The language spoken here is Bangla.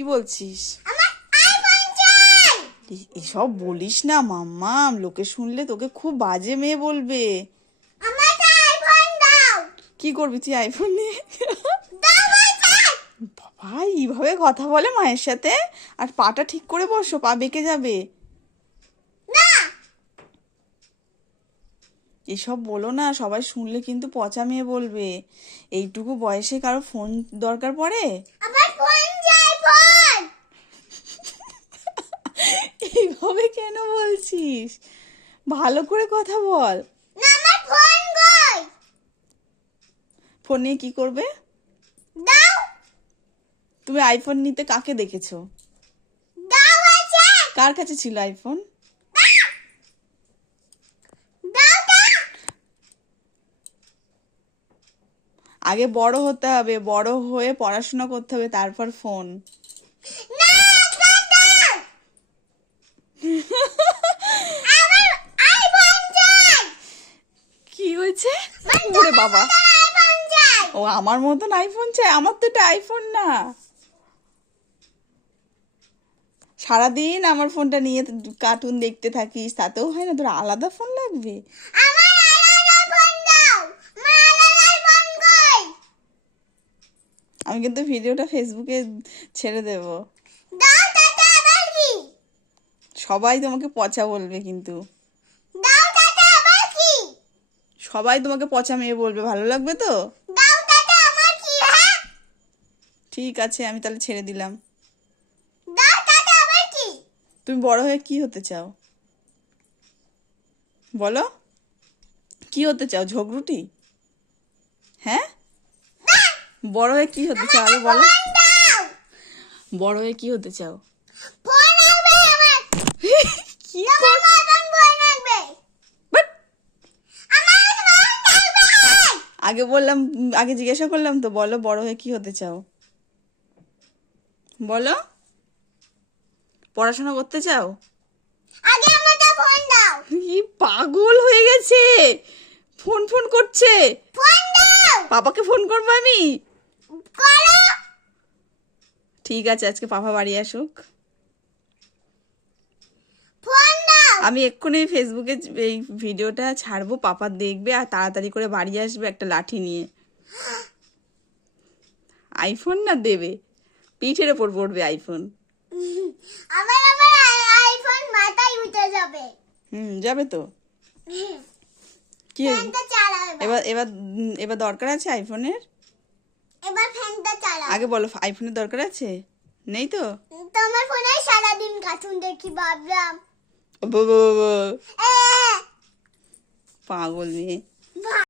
কি বলছিস? এসব বলিস না মাম্মা, লোকে শুনলে তোকে খুব বাজে মেয়ে বলবে। কি করবি তুই আইফোন নিয়ে? বাবা এইভাবে কথা বলে মায়ের সাথে? আর পাটা ঠিক করে বসো, পা বেঁকে যাবে। এসব বলো না, সবাই শুনলে কিন্তু পচা মেয়ে বলবে। এইটুকু বয়সে কারো ফোন দরকার পড়ে? এইভাবে কেন বলছিস? ভালো করে কথা বল। ফোন নিয়ে কি করবে? তুমি আইফোন নিতে কাকে দেখেছো? কার কাছে ছিল আইফোন? আগে বড় হতে হবে, বড় হয়ে পড়াশোনা করতে হবে, তারপর ফোন। কি হয়েছে? ওরে বাবা, ও আমার মতন আইফোন চাই? আমার তো এটা আইফোন না। সারাদিন আমার ফোনটা নিয়ে কার্টুন দেখতে থাকিস, তাতেও হয় না? তোর আলাদা ফোন লাগবে? আমি কিন্তু ভিডিওটা ফেসবুকে ছেড়ে দেব। সবাই তোমাকে পচা বলবে কিন্তু। সবাই তোমাকে পচা মেয়ে বলবে, ভালো লাগবে তো? ঠিক আছে, আমি তাহলে ছেড়ে দিলাম। তুমি বড় হয়ে কি হতে চাও বলো? কি হতে চাও, ঝগড়ুটি? হ্যাঁ, বড় হয়ে কি হতে চাও আগে বলো। বড় হয়ে কি হতে চাও? কি আগে বললাম, আগে জিজ্ঞাসা করলাম তো, বলো বড় হয়ে কি হতে চাও বলো। পড়াশোনা করতে চাও? কি পাগল হয়ে গেছে, ফোন ফোন করছে। পাপাকে ফোন করবো আমি? ঠিক আছে, আজকে পাপা বাড়ি আসুক, আমি এক্ষুনি ফেসবুকে এই ভিডিওটা ছাড়বো, পাপা দেখবে আর তাড়াতাড়ি করে বাড়ি আসবে একটা লাঠি নিয়ে। আইফোন না দেবে, পিঠের ওপর পড়বে আইফোন। যাবে তো। কি এবার এবার এবার দরকার আছে আইফোনের? আগে বলো, আইফোনের দরকার আছে? নেই তো? তোমার ফোনে সারাদিন কার্টুন দেখি ভাবলাম। পাগল মেয়ে।